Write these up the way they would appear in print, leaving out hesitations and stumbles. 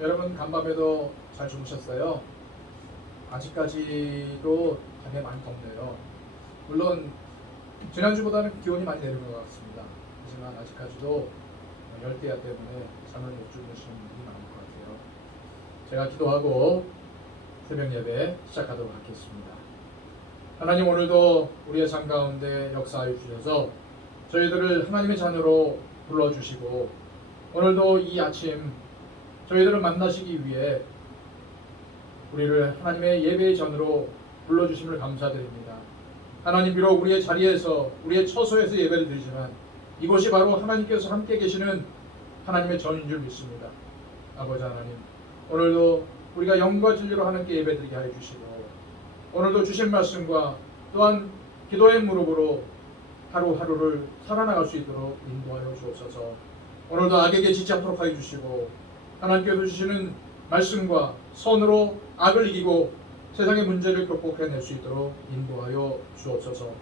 여러분 간밤에도 잘 주무셨어요? 아직까지도 밤에 많이 덥네요. 물론 지난주보다는 기온이 많이 내린 것 같습니다. 하지만 아직까지도 열대야 때문에 잠을 못 주무시는 분이 많을 것 같아요. 제가 기도하고 새벽 예배 시작하도록 하겠습니다. 하나님, 오늘도 우리의 삶 가운데 역사하여 주셔서 저희들을 하나님의 자녀로 불러주시고 오늘도 이 아침 저희들을 만나시기 위해 우리를 하나님의 예배의 전으로 불러주심을 감사드립니다. 하나님, 비록 우리의 자리에서 우리의 처소에서 예배를 드리지만 이곳이 바로 하나님께서 함께 계시는 하나님의 전인 줄 믿습니다. 아버지 하나님, 오늘도 우리가 영과 진리로 하나님께 예배드리게 하여 주시고 오늘도 주신 말씀과 또한 기도의 무릎으로 하루하루를 살아나갈 수 있도록 인도하여 주옵소서. 오늘도 악에게 지지 않도록 하여 주시고 하나님께서 주시는 말씀과 선으로 악을 이기고 세상의 문제를 극복해낼 수 있도록 인도하여 주옵소서.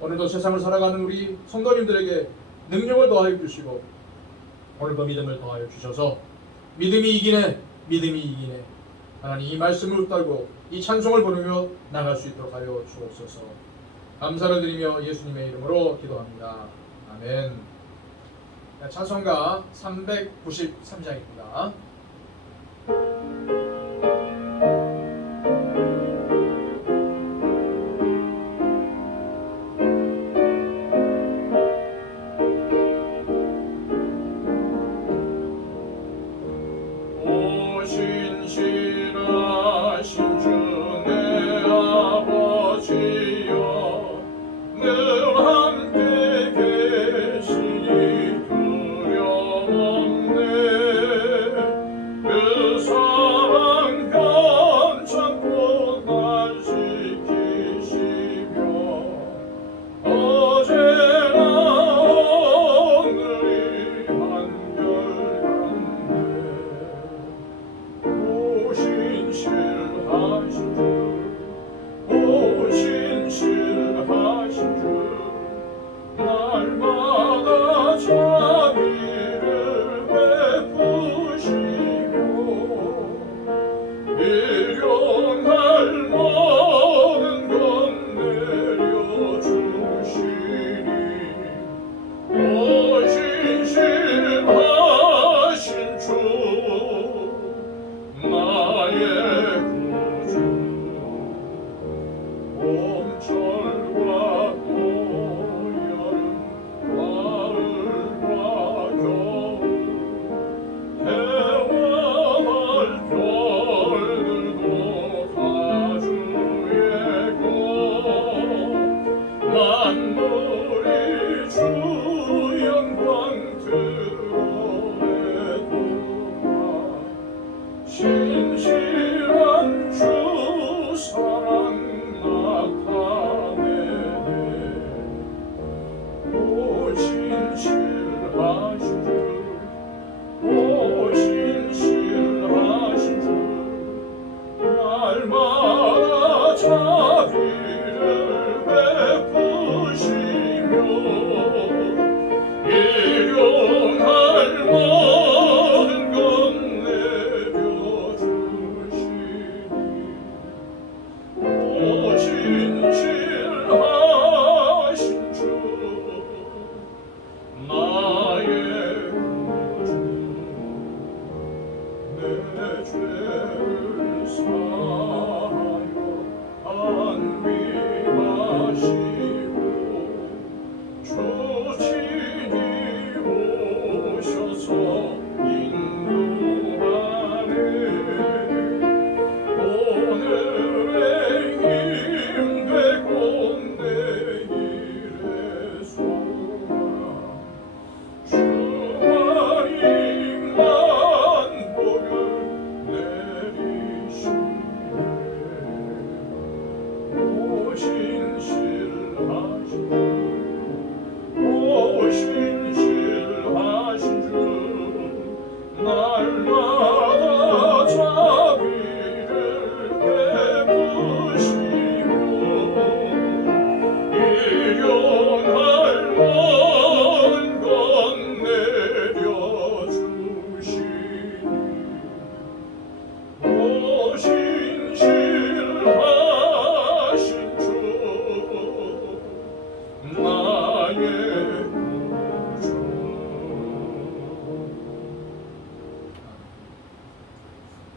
오늘도 세상을 살아가는 우리 성도님들에게 능력을 더하여 주시고 오늘도 믿음을 더하여 주셔서 믿음이 이기네, 믿음이 이기네, 하나님 이 말씀을 붙들고 이 찬송을 부르며 나갈 수 있도록 하여 주옵소서. 감사를 드리며 예수님의 이름으로 기도합니다. 아멘. 찬송가 393장입니다.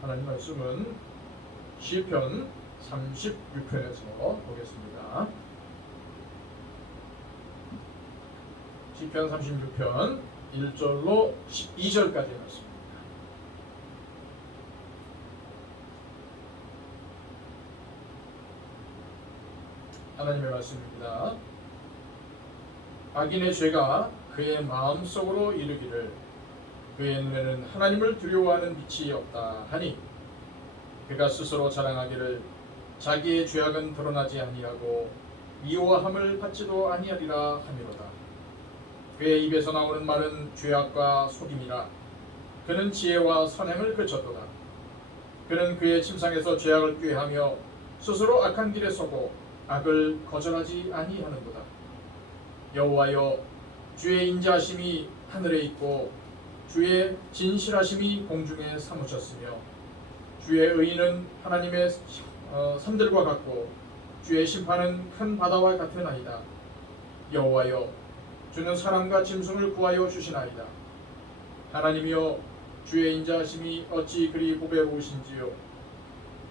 하나님 말씀은 시편 36편에서 보겠습니다. 시편 36편 1절로 12절까지 말씀입니다. 하나님의 말씀입니다. 악인의 죄가 그의 마음속으로 이르기를 그의 눈에는 하나님을 두려워하는 빛이 없다 하니 그가 스스로 자랑하기를 자기의 죄악은 드러나지 아니하고 미워함을 받지도 아니하리라 하미로다. 그의 입에서 나오는 말은 죄악과 속임이라. 그는 지혜와 선행을 그쳤도다. 그는 그의 침상에서 죄악을 꾀하며 스스로 악한 길에 서고 악을 거절하지 아니하는도다. 여호와여, 주의 인자하심이 하늘에 있고 주의 진실하심이 공중에 사무쳤으며 주의 의의는 하나님의 산들과 같고 주의 심판은 큰 바다와 같으나이다. 여호와여, 주는 사람과 짐승을 구하여 주시나이다. 하나님이여, 주의 인자하심이 어찌 그리 보배로우신지요.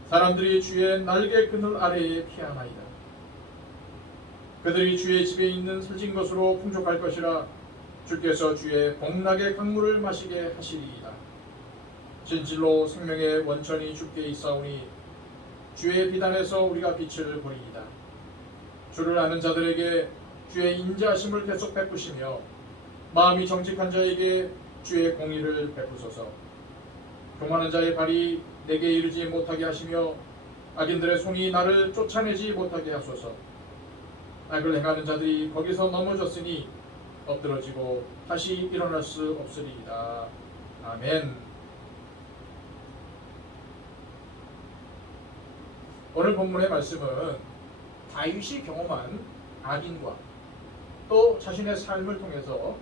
사람들이 주의 날개 그늘 아래에 피하나이다. 그들이 주의 집에 있는 살진 것으로 풍족할 것이라. 주께서 주의 복락의 강물을 마시게 하시리이다. 진실로 생명의 원천이 주께 있사오니 주의 비단에서 우리가 빛을 보리이다. 주를 아는 자들에게 주의 인자하심을 계속 베푸시며 마음이 정직한 자에게 주의 공의를 베푸소서. 교만한 자의 발이 내게 이르지 못하게 하시며 악인들의 손이 나를 쫓아내지 못하게 하소서. 악을 행하는 자들이 거기서 넘어졌으니 엎드러지고 다시 일어날 수 없으리이다. 아멘. 오늘 본문의 말씀은 다윗이 경험한 악인과 또 자신의 삶을 통해서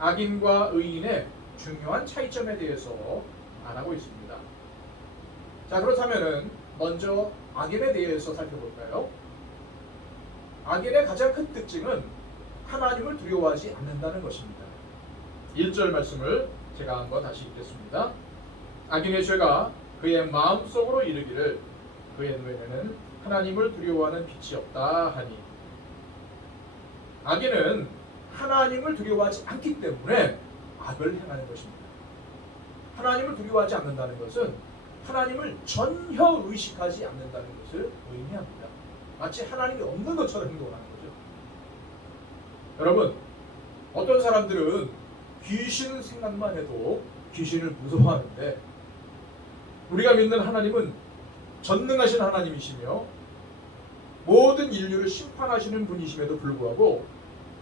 악인과 의인의 중요한 차이점에 대해서 말하고 있습니다. 자, 그렇다면 먼저 악인에 대해서 살펴볼까요? 악인의 가장 큰 특징은 하나님을 두려워하지 않는다는 것입니다. 1절 말씀을 제가 한번 다시 읽겠습니다. 악인의 죄가 그의 마음속으로 이르기를 그의 눈에는 하나님을 두려워하는 빛이 없다 하니. 악인은 하나님을 두려워하지 않기 때문에 악을 행하는 것입니다. 하나님을 두려워하지 않는다는 것은 하나님을 전혀 의식하지 않는다는 것을 의미합니다. 마치 하나님이 없는 것처럼 행동하는 거죠. 여러분, 어떤 사람들은 귀신 생각만 해도 귀신을 무서워하는데 우리가 믿는 하나님은 전능하신 하나님이시며 모든 인류를 심판하시는 분이심에도 불구하고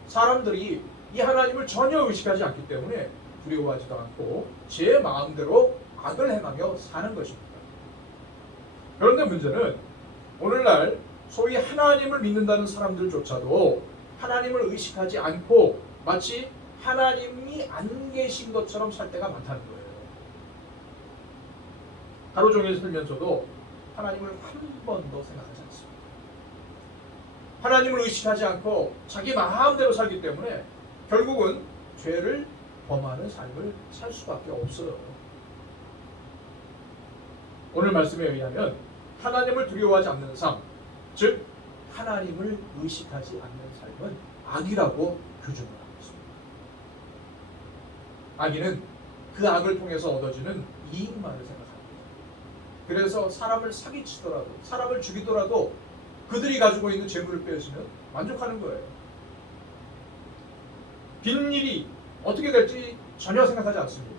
사람들이 이 하나님을 전혀 의식하지 않기 때문에 두려워하지도 않고 제 마음대로 악을 행하며 사는 것입니다. 그런데 문제는 오늘날 소위 하나님을 믿는다는 사람들조차도 하나님을 의식하지 않고 마치 하나님이 안 계신 것처럼 살 때가 많다는 거예요. 하루 종일 살면서도 하나님을 한 번도 생각하지 않습니다. 하나님을 의식하지 않고 자기 마음대로 살기 때문에 결국은 죄를 범하는 삶을 살 수밖에 없어요. 오늘 말씀에 의하면 하나님을 두려워하지 않는 삶, 즉 하나님을 의식하지 않는 삶은 악이라고 규정을 하고 있습니다. 악인은 그 악을 통해서 얻어지는 이익만을 생각합니다. 그래서 사람을 사기치더라도, 사람을 죽이더라도 그들이 가지고 있는 재물을 빼앗으면 만족하는 거예요. 빈일이 어떻게 될지 전혀 생각하지 않습니다.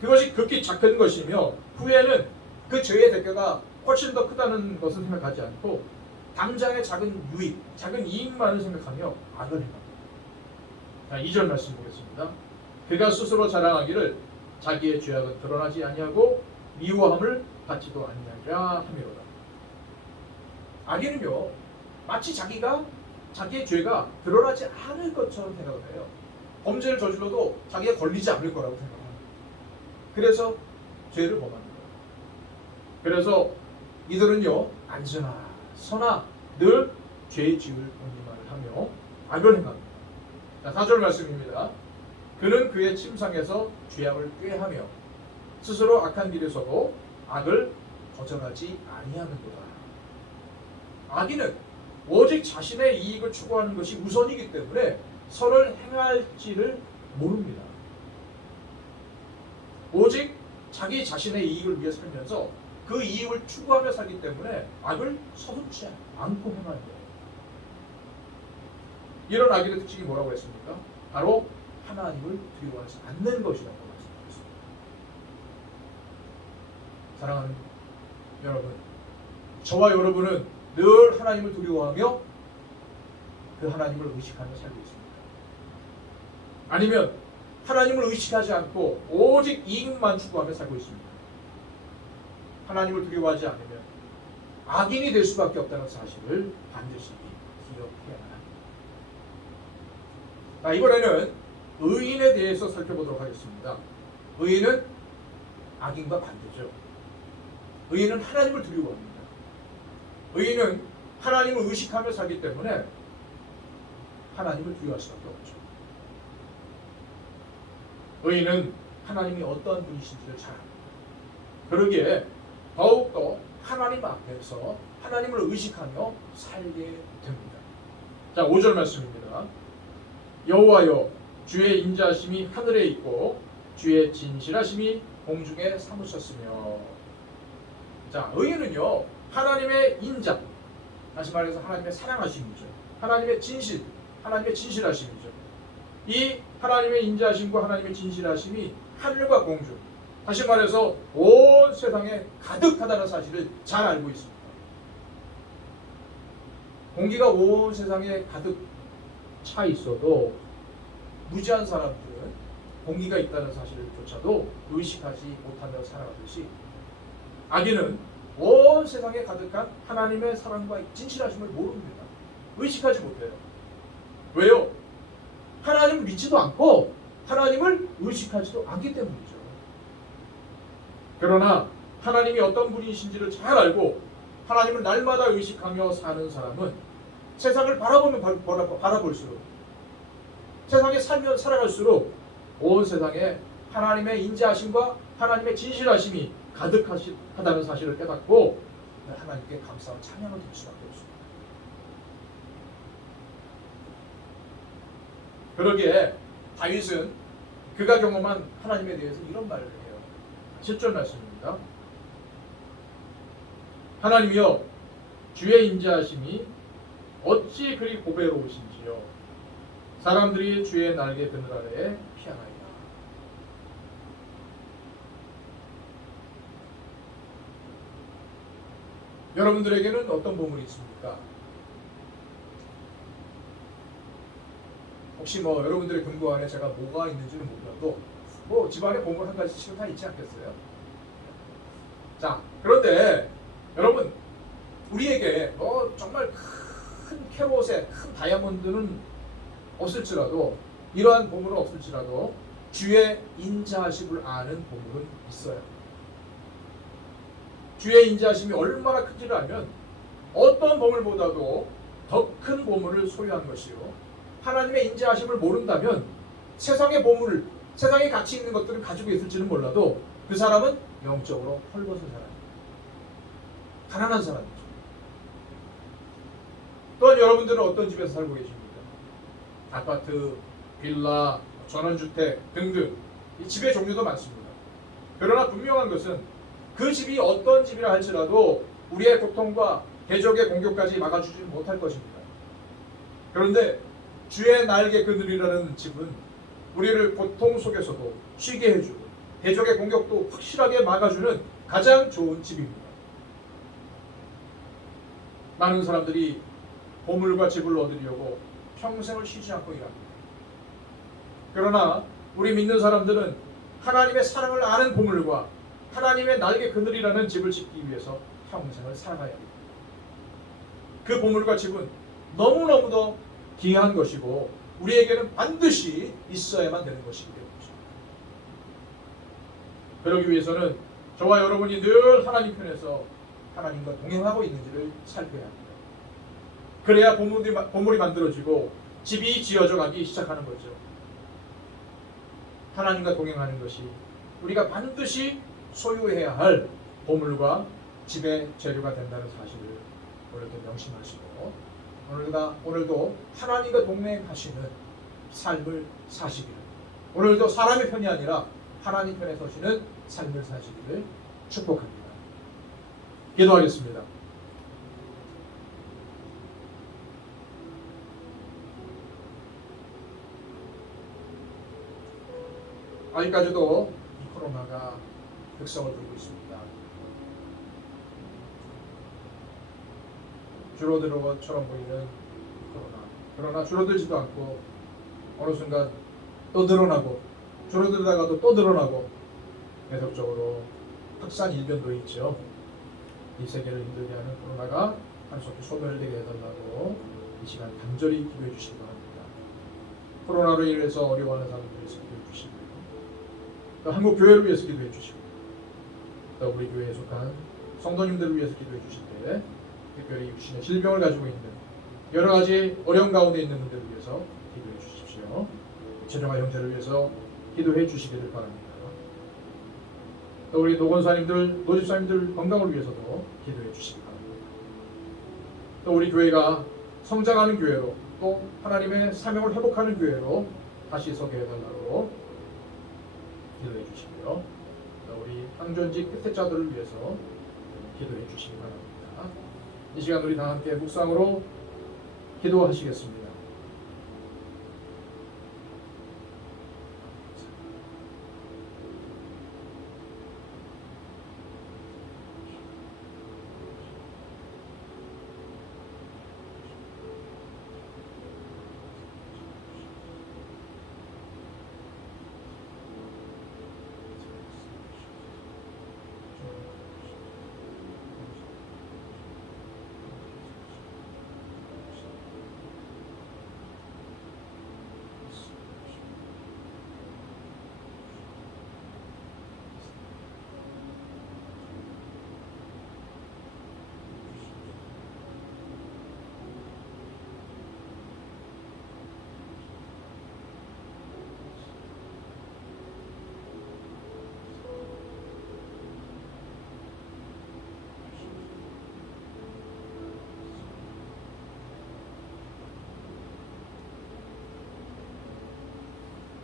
그것이 극히 작은 것이며 후에는 그 죄의 대가가 훨씬 더 크다는 것은 생각하지 않고 당장의 작은 유익, 작은 이익만을 생각하며 악을 행합니다. 자, 2절 말씀 보겠습니다. 그가 스스로 자랑하기를 자기의 죄악은 드러나지 아니하고 미워함을 받지도 아니하리라 하미로다. 악인은요, 마치 자기의 죄가 드러나지 않을 것처럼 생각을 해요. 범죄를 저질러도 자기가 걸리지 않을 거라고 생각합니다. 그래서 죄를 범하는 거예요. 그래서 이들은요, 앉으나 서나 늘 죄 지을 공기만을 하며 악을 행합니다. 자, 4절 말씀입니다. 그는 그의 침상에서 죄악을 꾀하며 스스로 악한 길에 서고 악을 거절하지 아니하는도다. 악인은 오직 자신의 이익을 추구하는 것이 우선이기 때문에 선을 행할지를 모릅니다. 오직 자기 자신의 이익을 위해 살면서 그 이익을 추구하며 살기 때문에 악을 서슴지 않고 행하는 거예요. 이런 악인의 특징이 뭐라고 했습니까? 바로 하나님을 두려워하지 않는 것이라고 말씀드렸습니다. 사랑하는 여러분, 저와 여러분은 늘 하나님을 두려워하며 그 하나님을 의식하며 살고 있습니다. 아니면 하나님을 의식하지 않고 오직 이익만 추구하며 살고 있습니다. 하나님을 두려워하지 않으면 악인이 될 수밖에 없다는 사실을 반드시 기억해야 합니다. 자, 이번에는 의인에 대해서 살펴보도록 하겠습니다. 의인은 악인과 반대죠. 의인은 하나님을 두려워합니다. 의인은 하나님을 의식하며 살기 때문에 하나님을 두려워할 수밖에 없죠. 의인은 하나님이 어떠한 분이신지를 잘 압니다. 그러기에 더욱더 하나님 앞에서 하나님을 의식하며 살게 됩니다. 자, 5절 말씀입니다. 여호와여, 주의 인자하심이 하늘에 있고 주의 진실하심이 공중에 사무쳤으며. 자, 의인은요, 하나님의 인자, 다시 말해서 하나님의 사랑하심이죠. 하나님의 진실, 하나님의 진실하심이죠. 이 하나님의 인자하심과 하나님의 진실하심이 하늘과 공중, 다시 말해서 온 세상에 가득하다는 사실을 잘 알고 있습니다. 공기가 온 세상에 가득 차 있어도 무지한 사람들은 공기가 있다는 사실조차도 의식하지 못하며 살아가듯이 악인은 온 세상에 가득한 하나님의 사랑과 진실하심을 모릅니다. 의식하지 못해요. 왜요? 하나님을 믿지도 않고 하나님을 의식하지도 않기 때문이죠. 그러나 하나님이 어떤 분이신지를 잘 알고 하나님을 날마다 의식하며 사는 사람은 세상을 바라볼수록, 세상에 살아갈수록 온 세상에 하나님의 인자하심과 하나님의 진실하심이 가득하다는 사실을 깨닫고 하나님께 감사와 찬양을 드릴 수밖에 없습니다. 그러기에 다윗은 그가 경험한 하나님에 대해서 이런 말을 해요. 7절 말씀입니다. 하나님이여, 주의 인자하심이 어찌 그리 보배로우신지요. 사람들이 주의 날개 그늘 아래에 피하나이다. 여러분들에게는 어떤 보물이 있습니까? 혹시 여러분들의 금고 안에 제가 뭐가 있는지는 몰라도 집안에 보물 한 가지씩은 다 있지 않겠어요? 자, 그런데 여러분, 우리에게 정말 큰 캐롯에 큰 다이아몬드는 없을지라도, 이러한 보물은 없을지라도 주의 인자하심을 아는 보물은 있어요. 주의 인자하심이 얼마나 큰지를 알면 어떤 보물보다도 더 큰 보물을 소유한 것이요, 하나님의 인자하심을 모른다면 세상의 보물, 세상에 가치 있는 것들을 가지고 있을지는 몰라도 그 사람은 영적으로 헐벗은 사람입니다. 가난한 사람이죠. 또한 여러분들은 어떤 집에서 살고 계십니까? 아파트, 빌라, 전원주택 등등, 이 집의 종류도 많습니다. 그러나 분명한 것은 그 집이 어떤 집이라 할지라도 우리의 고통과 대적의 공격까지 막아주지 못할 것입니다. 그런데 주의 날개 그늘이라는 집은 우리를 고통 속에서도 쉬게 해주고 대적의 공격도 확실하게 막아주는 가장 좋은 집입니다. 많은 사람들이 보물과 집을 얻으려고 평생을 쉬지 않고 일합니다. 그러나 우리 믿는 사람들은 하나님의 사랑을 아는 보물과 하나님의 날개 그늘이라는 집을 짓기 위해서 평생을 살아가야 합니다. 그 보물과 집은 너무너무도 귀한 것이고 우리에게는 반드시 있어야만 되는 것이기 때문입니다. 그러기 위해서는 저와 여러분이 늘 하나님 편에서 하나님과 동행하고 있는지를 살펴야 합니다. 그래야 보물이 만들어지고 집이 지어져 가기 시작하는 거죠. 하나님과 동행하는 것이 우리가 반드시 소유해야 할 보물과 지배 재료가 된다는 사실을 오늘도 명심하시고 오늘도 하나님과 동행하시는 삶을 사시기를, 오늘도 사람의 편이 아니라 하나님 편에 서시는 삶을 사시기를 축복합니다. 기도하겠습니다. 아직까지도 이 코로나가 흑성을 부리고 있습니다. 줄어드는 것처럼 보이는 코로나, 그러나 줄어들지도 않고 어느 순간 또 늘어나고, 줄어들다가도 또 늘어나고, 계속적으로 확산 일변도 있죠. 이 세계를 힘들게 하는 코로나가 한속히 소멸되게 해달라고 이 시간 간절히 기도해 주시기 바랍니다. 코로나로 인해서 어려워하는 사람들을 위해서 기도해 주시고요, 또 한국 교회를 위해서 기도해 주시고, 또 우리 교회에 속한 성도님들을 위해서 기도해 주실 때 특별히 육신의 질병을 가지고 있는 여러 가지 어려운 가운데 있는 분들을 위해서 기도해 주십시오. 재정아 형제를 위해서 기도해 주시기를 바랍니다. 또 우리 노건사님들, 노집사님들 건강을 위해서도 기도해 주시기 바랍니다. 또 우리 교회가 성장하는 교회로, 또 하나님의 사명을 회복하는 교회로 다시 서게 해달라고 기도해 주시고요. 또 우리 항존직 끝에 자들을 위해서 기도해 주시기 바랍니다. 이 시간 우리 다 함께 묵상으로 기도하시겠습니다.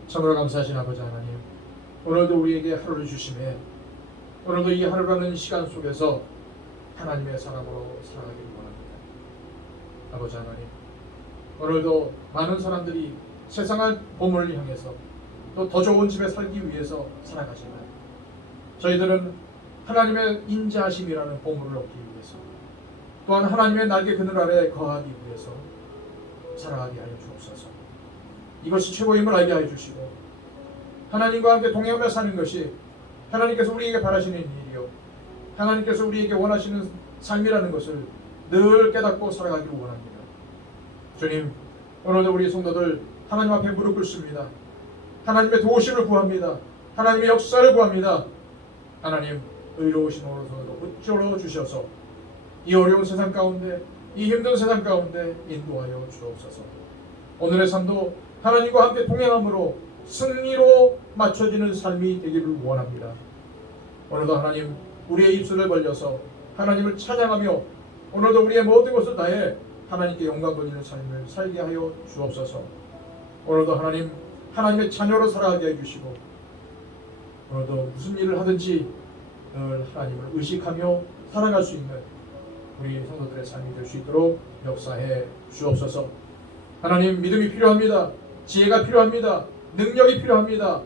참으로 감사하신 아버지 하나님, 오늘도 우리에게 하루를 주심에, 오늘도 이 하루라는 시간 속에서 하나님의 사람으로 살아가기를 원합니다. 아버지 하나님, 오늘도 많은 사람들이 세상의 보물을 향해서 또 더 좋은 집에 살기 위해서 살아가지만, 저희들은 하나님의 인자하심이라는 보물을 얻기 위해서, 또한 하나님의 날개 그늘 아래 거하기 위해서 살아가게 하여 주옵소서. 이것이 최고임을 알게 하여 주시고, 하나님과 함께 동행하며 사는 것이 하나님께서 우리에게 바라시는 일이요, 하나님께서 우리에게 원하시는 삶이라는 것을 늘 깨닫고 살아가기를 원합니다. 주님, 오늘도 우리 성도들 하나님 앞에 무릎 꿇습니다. 하나님의 도우심을 구합니다. 하나님의 역사를 구합니다. 하나님, 의로우신 오른손으로 붙들어 주셔서 이 어려운 세상 가운데, 이 힘든 세상 가운데 인도하여 주옵소서. 오늘의 삶도 하나님과 함께 동행함으로 승리로 맞춰지는 삶이 되기를 원합니다. 오늘도 하나님, 우리의 입술을 벌려서 하나님을 찬양하며 오늘도 우리의 모든 것을 다해 하나님께 영광 돌리는 삶을 살게 하여 주옵소서. 오늘도 하나님, 하나님의 자녀로 살아가게 해주시고, 오늘도 무슨 일을 하든지 늘 하나님을 의식하며 살아갈 수 있는 우리 성도들의 삶이 될 수 있도록 역사해 주옵소서. 하나님, 믿음이 필요합니다. 지혜가 필요합니다. 능력이 필요합니다.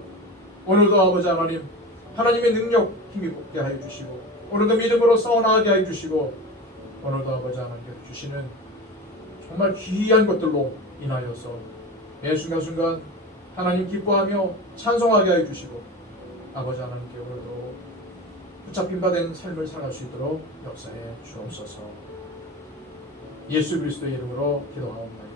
오늘도 아버지 하나님, 하나님의 능력 힘이 붙게 하여 주시고, 오늘도 믿음으로 싸워나가게 하여 주시고, 오늘도 아버지 하나님께서 주시는 정말 귀한 것들로 인하여서 매 순간순간 하나님 기뻐하며 찬송하게 하여 주시고, 아버지 하나님께 오늘도 붙잡힌 바 된 삶을 살아갈 수 있도록 역사해 주옵소서. 예수 그리스도의 이름으로 기도하옵나이다.